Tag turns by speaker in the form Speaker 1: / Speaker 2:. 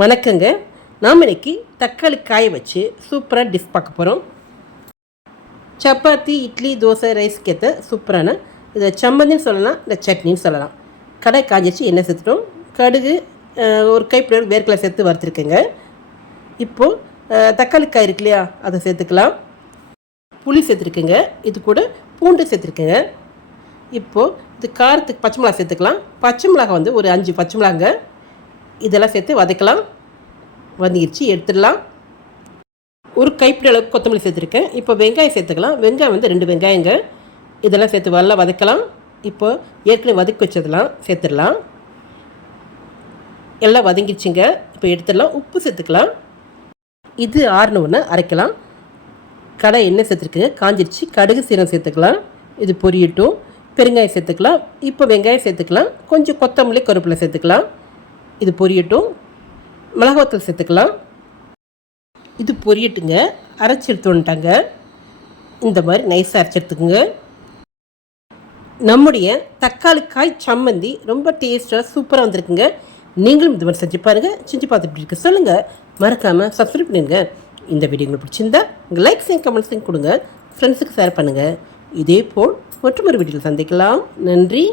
Speaker 1: வணக்கங்க. நாம் இன்னைக்கு தக்காளி காய வச்சு சூப்பராக டிஷ் பார்க்க போகிறோம் சப்பாத்தி இட்லி தோசை ரைஸ்க்கு ஏற்ற சூப்பரான இதை சம்மந்தின்னு சொல்லலாம் இந்த சட்னின்னு சொல்லலாம். கடை காய்ச்சி எண்ணெய் சேர்த்துட்டோம். கடுகு ஒரு கைப்பிடி வேர்க்கலை சேர்த்து வறுத்துருக்கேங்க. இப்போது தக்காளி காய் இருக்கு இல்லையா அதை சேர்த்துக்கலாம். புளி சேர்த்துருக்குங்க. இது கூட பூண்டு சேர்த்துருக்குங்க. இப்போது இது காரத்துக்கு பச்சை மிளகா சேர்த்துக்கலாம். பச்சை மிளகா வந்து ஒரு அஞ்சு பச்சை மிளகாங்க. இதெல்லாம் சேர்த்து வதக்கலாம். வதங்கிடுச்சு எடுத்துடலாம். ஒரு கைப்பிடி அளவுக்கு கொத்தமல்லி சேர்த்துருக்கேன். இப்போ வெங்காயம் சேர்த்துக்கலாம். வெங்காயம் வந்து ரெண்டு வெங்காயங்க இதெல்லாம் சேர்த்து வரலாம் வதக்கலாம். இப்போ ஏற்கனவே வதக்கி வச்சதெல்லாம் சேர்த்துடலாம். எல்லாம் வதங்கிடுச்சுங்க இப்போ எடுத்துடலாம். உப்பு சேர்த்துக்கலாம். இது ஆறுனவுடனே அரைக்கலாம். கடை எண்ணெய் சேர்த்துருக்குங்க. காஞ்சிருச்சு. கடுகு சீரம் சேர்த்துக்கலாம். இது பொரியட்டும். பெருங்காயம் சேர்த்துக்கலாம். இப்போ வெங்காயம் சேர்த்துக்கலாம். கொஞ்சம் கொத்தமல்லி கருப்பில் சேர்த்துக்கலாம். இது பொரியட்டும். மிளகாத்தூள் சேர்த்துக்கலாம். இது பொரியட்டுங்க. அரைச்சி எடுத்து வந்துட்டாங்க. இந்த மாதிரி நைஸாக அரைச்சி எடுத்துக்கோங்க. நம்முடைய தக்காளி காய் சம்மந்தி ரொம்ப டேஸ்ட்டாக சூப்பராக வந்திருக்குங்க. நீங்களும் இது மாதிரி செஞ்சு பாருங்கள் செஞ்சு பார்த்துட்டு எப்படி இருக்கு சொல்லுங்கள் மறக்காமல் சப்ஸ்கிரைப் பண்ணிடுங்க. இந்த வீடியோ உங்களுக்கு பிடிச்சிருந்தா உங்கள் லைக்ஸையும் கமெண்ட்ஸையும் கொடுங்க. ஃப்ரெண்ட்ஸுக்கு ஷேர் பண்ணுங்கள் இதே போல் மற்றொரு வீடியோவில் சந்திக்கலாம். நன்றி.